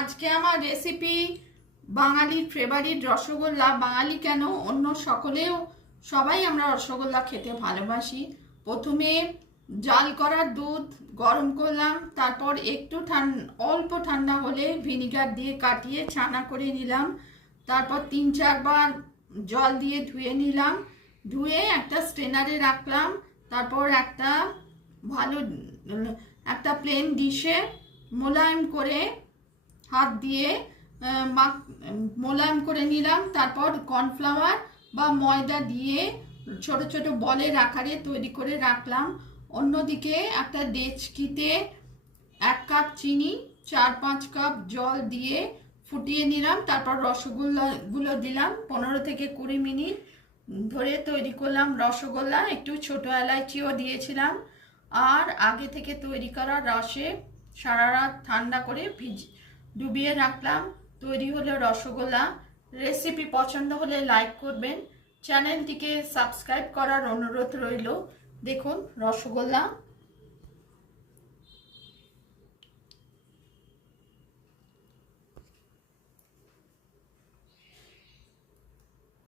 আজকে আমার রেসিপি বাঙালির ফেভারিট রসগোল্লা। বাঙালি কেন, অন্য সকলেও সবাই আমরা রসগোল্লা খেতে ভালোবাসি। প্রথমে জাল করা দুধ গরম করলাম, তারপর একটু অল্প ঠান্ডা হলে ভিনিগার দিয়ে কাটিয়ে ছানা করে নিলাম। তারপর 3-4 বার জল দিয়ে ধুয়ে নিলাম, ধুয়ে একটা স্ট্রেনারে রাখলাম। তারপর একটা প্লেন ডিশে মোলায়েম করে হাত দিয়ে মোলায়েম করে নিলাম। তারপর কর্নফ্লাওয়ার বা ময়দা দিয়ে ছোট ছোট বলের আকারে তৈরি করে রাখলাম। অন্যদিকে একটা ডেচকিতে 1 কাপ চিনি, 4-5 কাপ জল দিয়ে ফুটিয়ে নিলাম। তারপর রসগোল্লাগুলো দিলাম। 15 থেকে 20 মিনিট ধরে তৈরি করলাম রসগোল্লা। একটু ছোট এলাচিও দিয়েছিলাম। আর আগে থেকে তৈরি করা রসে সারা রাত ঠান্ডা করে ডুবিয়ে রাখলাম। তৈরি হলো রসগোল্লা। রেসিপি পছন্দ হলে লাইক করবেন, চ্যানেলটিকে সাবস্ক্রাইব করার অনুরোধ রইল। দেখুন রসগোল্লা